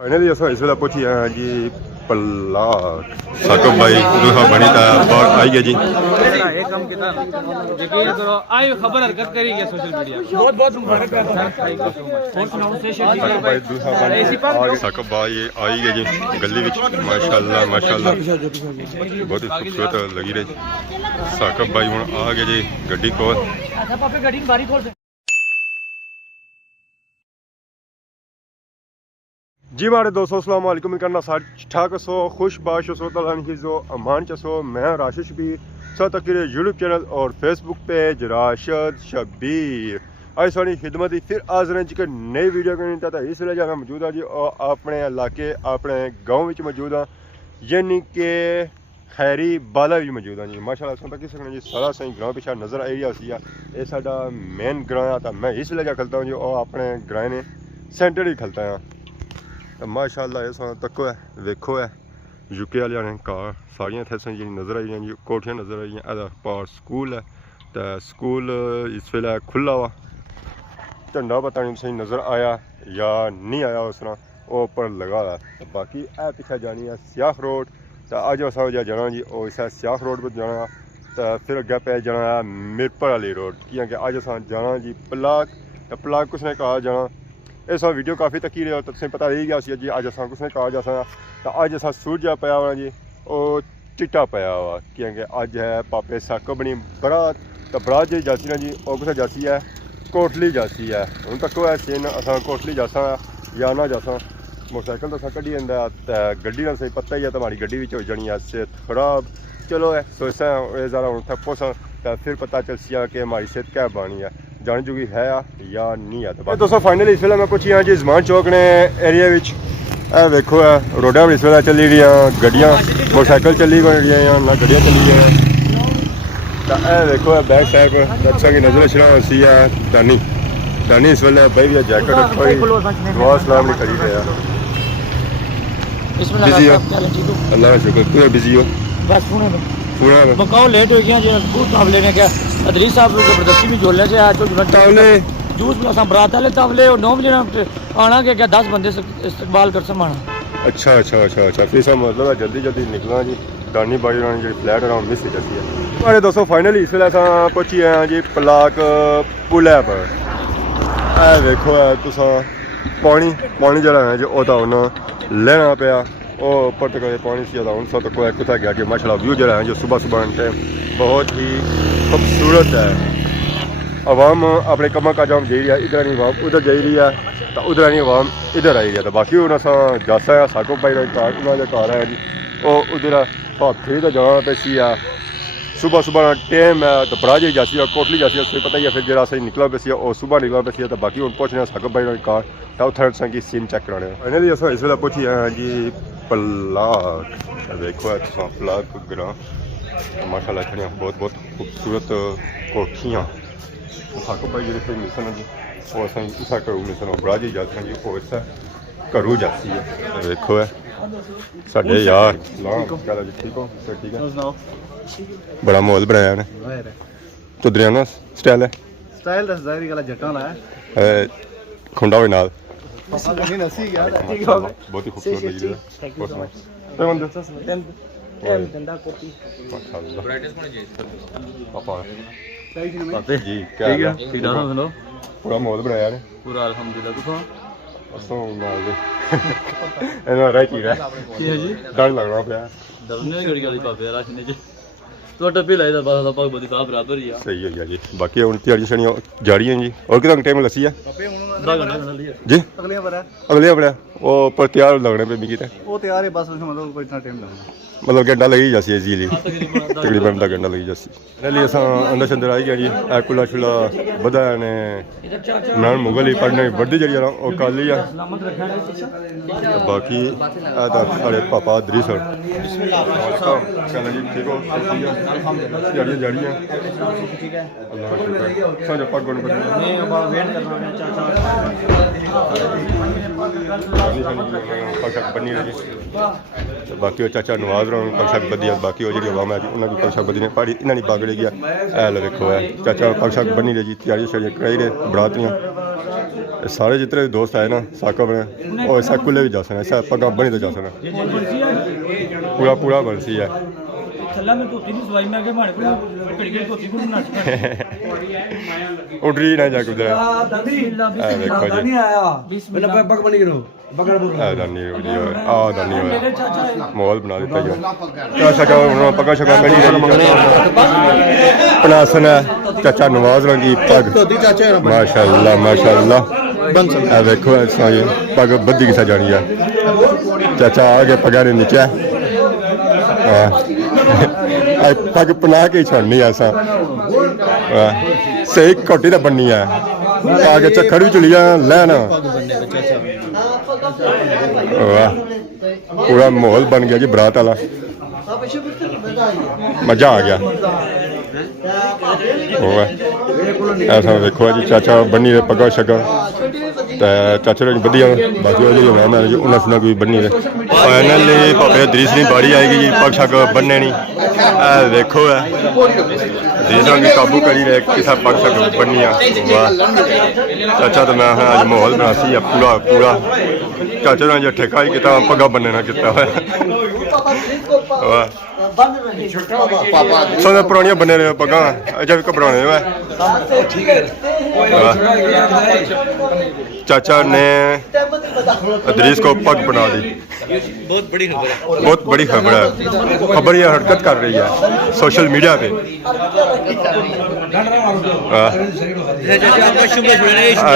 finally अस इस वेले पहुंची हैं जी पलाक साकब भाई दुल्हा बनी था और आई गया जी एक कम कितना यकीन करो आई खबर हरकत करी है सोशल मीडिया बहुत बहुत मुबारक है साकब भाई दुल्हा बनी साकब भाई आई गया जी गली विच माशाल्लाह माशाल्लाह बहुत ही खूबसूरत लगी रही साकब भाई हुण आ गए जी गड्डी कोल गड्डी बारी खोल जी मारे दोस्तों अस्सलाम वालेकुम करना ठाक सो खुश बाश सो तलानिजो अमान चसो मैं राशिश भी सो तकरीर यूट्यूब चैनल और फेसबुक पेज राशिद शबीर आज सारी खिदमत फिर हाजिर हैं जी नई वीडियो करनी था इसलिए जाना मौजूद है जी और अपने इलाके अपने गाँव में मौजूद हाँ यानी कि खैरी बाला भी मौजूद है जी माशाल्लाह सुन तक सकते जी सारा सही ग्रां पिछा नज़र आई सी ये साडा मेन ग्रां था मैं इसलिए जा खलता हूँ जी और अपने ग्रां ने सेंटर ही खलता है तो माशाल्लाह ये सोना तको है देखो है यूके वाले ने कार सारियां इतने जी नज़र आई जी कोठियां नज़र आई हैं पास स्कूल है तो स्कूल इस वेले खुला हुआ झंडा पता नहीं सही नज़र आया या नहीं आया उस तरह वो पर लगा है तो बाकी ए पीछे जानी है सियाख रोड तो अज अस जाना जी और इस सियाख रोड पर जाना तो फिर अगे पे जाना है मिरपर वाली रोड क्योंकि अज अस जाना जी पलाक तो पलाक कुछ ने कहा जाना इस वीडियो काफ़ी तकी रहे तो तुसें पता रही गया जी अज अस कुछ ने कहा जा तो अज अस सूरज पाया हुआ जी और चिट्टा पाया हुआ क्योंकि अज है पापे साकब बनी बरात तो बरात जी जासी ना जी और कुछ जासी है कोटली जासी है हूँ तक है सीन अस कोटली जासा या ना जासा मोटरसाइकिल तो कड्डी जाता तो गड्डी का सही पता ही है तुम्हारी गड्डी हो जानी है सेहत खराब चलो है सोचा ज़्यादा हूँ तक पहुँचा तो फिर पता चल कि हमारी सेहत क्या बनी है जान चुकी है या नहीं है तो दोस्तों फाइनली इस वेले मैं पहुंची हाँ जी जमान चौक ने एरिया वेखो है रोडा इस वेले चली रही गड्डियाँ मोटरसाइकिल चली गई ना गड्डियाँ चली गई तो वेखो है बैक साइड पर अच्छा की नजर शरा सी है दानी दानी इस वेले भाई भी जैकेट दुआ सलाम नहीं करी रहा बिजी हो अल्लाह का शुक्र तू बिजी हो बस मकाओ लेट हो गया जो दूध ताव लेने क्या अदरी साहब जबरदस्ती भी जोड़ने से आज तो तावले जूस में बरात वाले तावले और 9 बजे आना के क्या 10 बंदे इस्तेमाल कर समाना अच्छा अच्छा अच्छा अच्छा फिर सब मतलब जल्दी जल्दी निकलना जी दानी बाड़ी जी फ्लैट अराउंड मिस हो जाती है हमारे दोस्तों फाइनली इस वेले पहुंची हैं जी पलाक पुल पर देखो है तुस पानी जरा है जो उन्हें लेना पाया वो ऊपर तक पानी से ज़्यादा उन तक कुत्ता गया जी माशाल्लाह व्यू जरा है जो सुबह सुबह टाइम बहुत ही खूबसूरत है आवाम अपने कम काज जा रही है इधर नहीं आवाम उधर जा रही है तो उधर नहीं आवाम इधर आई रही है तो बाकी हूँ अस जासा है साकब भाई का उन्होंने घर है जी वो उधर भाफी तो जाना पैसी है सुबह सुबह टाइम है तो बड़ा जी जासी है कोटली जासी है पता ही है फिर जरा सही निकला पैसी है और सुबह निकला पैसी है तो बाकी हूँ पहुँचने साकब भाई कार तो उत्थे की सीन चेक कराने फाइनली अस इस वेले पहुंची हैं जी पलाक देखो है पलाक ग्रां माशाल्लाह इतनी बहुत बहुत खूबसूरत कोठियाँ साकब भाई जी मिसन जी और अस इस घरों मिसन बड़ा जी जाते हैं जी और इस घरों जाती है देखो है साढ़े यार ठीक हो ठीक है बड़ा माहौल बनाया उन्हें चुदरिया ना स्टाइल है स्टाइल दस जाहिर गला जट्टा लाया खुंडा हुए नाल बहुत ही खूबसूरत लगी है जी क्या पूरा माहौल बनाया ने पूरा अल्हम्दुलिल्लाह डर लग रहा पाया सही है जी बाकी हूँ तैयारी शनियाँ जारी हैं जी और कितना टाइम लसी है जी अगले बड़ा वो पर तैयार लगने पे मिगी वो तैयार है बस मतलब कोई इतना टाइम लगना मतलब घंटा लगी जासी इजीली तकरीबन आधा घंटा लगी जासी रैली अस अंदर शंदर आई गया जी कुला शुला बधाया ने नान मुगल ही पढ़ने वर्दी जी वो काली है बाकी साढ़े पापा दरी सर ठीक हो जाड़ियाँ जाड़ियाँ अल्लाह पग बनी रही बाकी चाचा नवाज रहा पग बदी बाकी वो जी आवाम है जी उन्होंने पग बदी ने पहाड़ी इन्होंने पग रही है ऐ लो देखो है चाचा पग बनी रही जी तैयारी कराई रहे बरातियाँ सारे जितने भी दोस्त आए ना साकब ने और ऐसा कुल्ले भी जा सकते ऐसा पगा बनी तो जा सकते पूरा पूरा बंसी है उठरी ना जा कुछ देखो जी माहौल बना देता जी पगा शगा बनी पनासन है चाचा नवाज रंगी पग माशाअल्लाह माशाअल्लाह देखो पग बद्दी किसा जानी है चाचा आ गए पगा ने नीचे पग पना के छोड़नी ऐसा सही कोटी तो बननी है आगे चक्कर भी चली जा लैना पूरा माहौल बन गया जी बरात वाला मजा आ गया ऐसा देखो जी चाचा बनी रहे पगा शगा चाचा वधिया बाकी उन्हें सुना कोई बनी रहे फाइनली भावे दरीस की बारी आएगी जी पग शग बनने नहीं देखो है दरीस की काबू करी रहे किसा पग शग बननिया चाचा तो मैं अज माहौल बनासी है पूरा पूरा चाचा ने जो ठेका ही किया पगा बनने ना किया सोने पुरानिया बने रहे पगा अजा भी घबराने हुए चाचा ने अदरीस को पग बना दी बहुत बड़ी खबर है खबर यह हरकत कर रही है सोशल मीडिया पे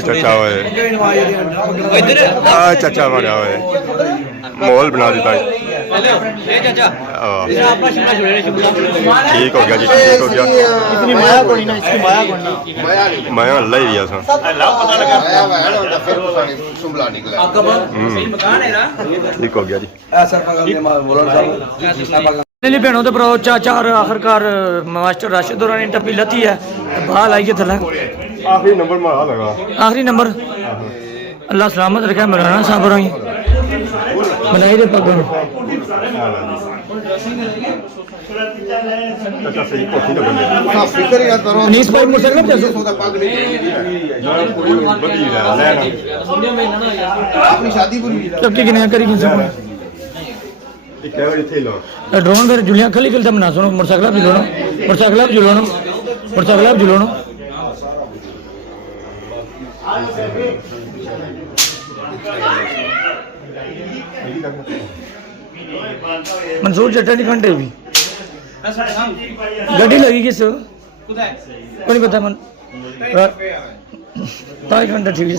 चाचा हुए चाचा हमारे हुए माहौल बना देता है ठीक हो गया जी ठीक हो गया माया अल्लाह ही दिया ठीक हो गया जी भैनों तो भराओ चाचा आखिरकार मास्टर राशिद दौरान टप्पी लती है बाल आई है थला आखिरी नंबर मारा लगा आखिरी नंबर अल्लाह सलामत रखे मौलाना साहब रही बनाई दे पग नीस भाई मुसलमान जैसे अपनी शादी पूरी कब की गिनया करी ड्रोन फिर जुलियां खली खलता मना सुनो मोटरसाइकिल भी जुलोनो मंसूर जट्टा नहीं खंडे भी गड्डी लगी किस को नहीं पता मन ताई घंटा ठीक है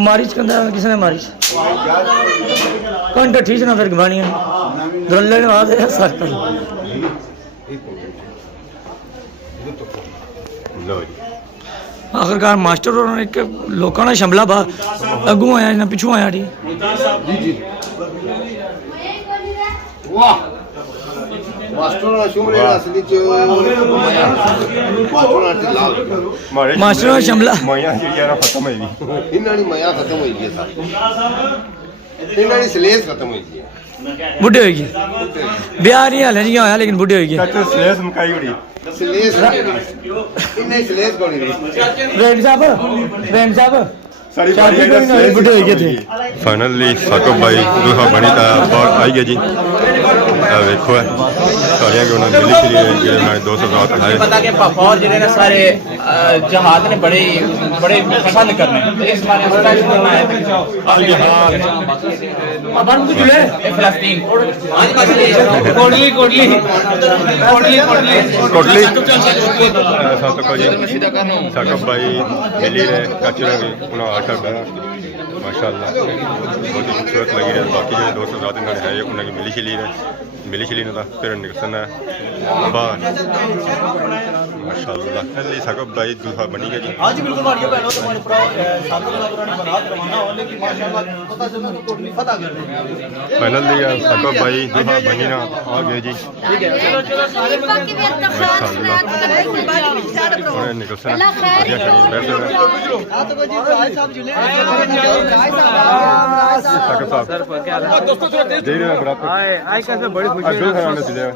मारिश कंदा किसने मारिश घंटा ठीक ना फिर गवानिया दुल्हे ने आवाज है सर पर आखिरकार मास्टर और एक लोगों ने शमला बाहर अगू आया ना पिछू आया ठी वाह मास्टर शुमरे असली च मास्टर शमला माया ਜਿਹੜੀ ਆ ਖਤਮ ਹੋਈ ਇਹਨਾਂ ਦੀ ਮਾਇਆ ਖਤਮ ਹੋਈ ਹੈ ਸਰ ਇਹਨਾਂ ਦੀ ਸਲੇਸ ਖਤਮ ਹੋਈ ਹੈ बुढ़े होगी ब्याह नहीं हाले नहीं होया लेकिन बुढ़े होगी ਚਾਚਾ ਸਲੇਸ ਮੁਕਾਈ ਬੜੀ ਸਲੇਸ ਇਹਨਾਂ ਦੀ ਸਲੇਸ ਕੋਣੀ ਨਹੀਂ रैन साहब सारी शादी कोई नहीं बुढ़े होगी थे फाइनली साकब भाई दुल्हा बनी था बाहर आई गया जी देखो है सारियां के उन्होंने मिली फिरी जो हमारे 200 रात आए पता कि पापा और जिन्हें सारे जहाज ने बड़े पसंद करने इस बारे में स्पेशल करना है अपन को जुले फलस्तीन कोटली कोटली कोटली साकब जी साकब भाई मिली रहे कचरा भी उन्होंने आशा करा माशाअल्लाह बहुत ही खूबसूरत लगी रहे बाकी जो 200 रात इन्होंने है उन्होंने मिली शली ने फिर निकलना है बाहर माशाअल्लाह अल्लाह साकब भाई दूल्हा बनी गया जी हाँ जी बिल्कुल मारियो बहनों तुम्हारे बारात रवाना होने की माशाअल्लाह पता चला तो कोटली फतह कर रहे हैं फाइनली साकब भाई दूल्हा बनी ना आ गए जी ठीक है चलो सारे बंदे उन्होंने निकलना बढ़िया खड़ी बैठ साकिब साहब जी रहे बरात आई कैसे बड़ी खुशी अब्दुल खान ने दिया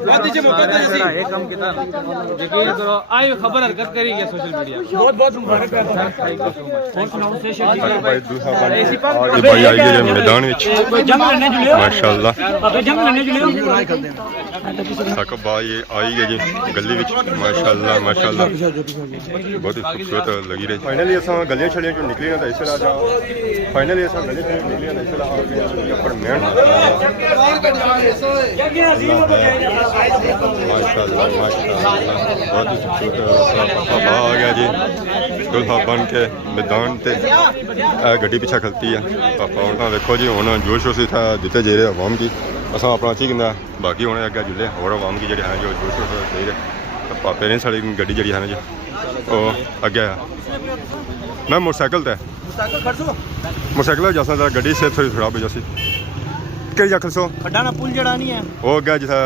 एक कम कितना यकीन करो आई खबर हरकत करी है सोशल मीडिया बहुत बहुत मुबारक है साकिब भाई दूल्हा बन के भाई आई गए मैदान में माशाल्लाह साकिब भाई आई गए जी गली में माशाल्लाह माशाल्लाह बहुत ही खूबसूरत लगी रही फाइनली असां गलियां छड़ियां चो निकली ना तो इस ला फाइनली असां गलियां छड़ियां निकली ना इस ला आ गए पर मैं माशाल्लाह माशाल्लाह बहुत ही खूबसूरत पापा आ गया जी दुल्हा बन के मैदान ते गड्डी पीछे खलती है पापा उन्होंने देखो जी हुन जोश उसी था दिते जे रहे अवाम की असां अपना ची कहना बाकी होने अगे जुले और अवाम की जी है जो जोश दे रहे पापे ने साड़ी गड्डी जी है ना जी वो अगे आ मैं मोटरसाइकिल ते मोटरसाइकिल जैसा गड्डी से थोड़ी खराब हो जासी कई जा खलसो खड्डा ना पुल जड़ा नहीं है वो गया जिथा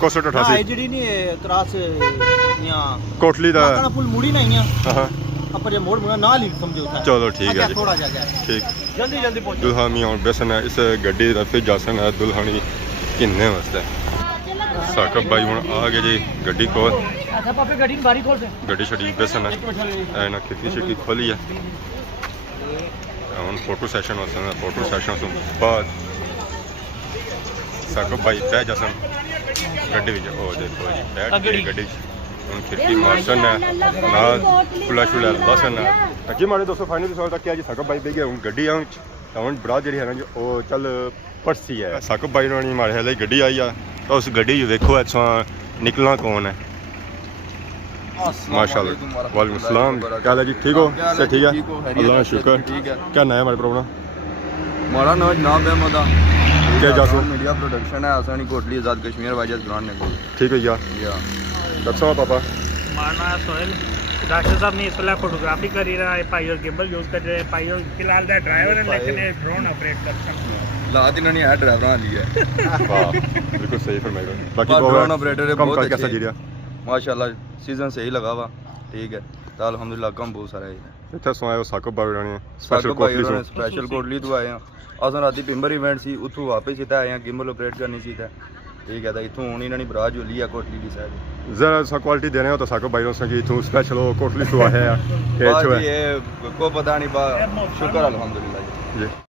कोसट 88 जेडी नहीं क्रॉस यहां कोटली दा ना पुल मुड़ी नहीं है हां अपर ये मोड़ मुड़ा ना ली समझो था चलो ठीक है जी थोड़ा जा गया ठीक जल्दी जल्दी पहुंच दुल्हा मी और बेसन है इस गड्डी दा फिर जासन है दुल्हनी किन्ने वास्ते साकिब भाई हुन आ गए जी गड्डी कोल अच्छा पापे गड्डी की बारी खोल दे गड्डी छड़ी बेसन है एना खिड़की शिड़की खोली है हुन फोटो सेशन होसन फोटो सेशन से बाद साकिब भाई बह जासन गड्डी विच ओ देखो जी बैठ के गड्डी हुन खिड़की मारसन है नाल खुला शुला लसन है जी मारे दोस्तों फाइनल सवाल तक क्या जी साकिब भाई बह गए हुन गड्डी आउं हुन बरात जी है ना जी ओ चल परसी है साकिब भाई ने मारे हले गड्डी आई है तो उस गड्डी देखो अच्छा निकलना कौन है माशाल्लाह वालेकुम सलाम क्या हाल है जी ठीक हो से ठीक है अल्लाह का शुक्र क्या नया हमारे प्रॉब्लम हमारा नाम जनाब अहमद क्या जासो मीडिया प्रोडक्शन है आसानी कोटली आजाद कश्मीर वाजद ग्रांड ने ठीक है यार डॉक्टर साहब पापा मारना सोहेल डॉक्टर साहब ने इसला फोटोग्राफी करी रहा है पाइयो गिम्बल यूज कर रहे हैं पाइयो फिलहाल दा ड्राइवर है लेकिन ये ड्रोन ऑपरेट करता है लात इन्होंने है ड्राइवर ली है वाह बिल्कुल सही फरमाया बाकी ड्रोन ऑपरेटर है कम बहुत कैसा जी रहा माशाल्लाह सीजन सही लगा हुआ ठीक है तो अल्हम्दुलिल्लाह कम बहुत सारा है इतना सुनाया साकिब भाई ने स्पेशल कोटली से स्पेशल कोटली तो आए हैं असन राती पिंबर इवेंट सी उथों वापस इतना आए हैं गिम्बल ऑपरेट करनी सी ठीक है तो इथों हुन इन्होंने बरात जो लिया कोटली की साइड जरा सा क्वालिटी देने हो तो साकिब भाई ने कि तू स्पेशल हो कोटली से आया है ये को पता नहीं बा शुक्र अल्हम्दुलिल्लाह जी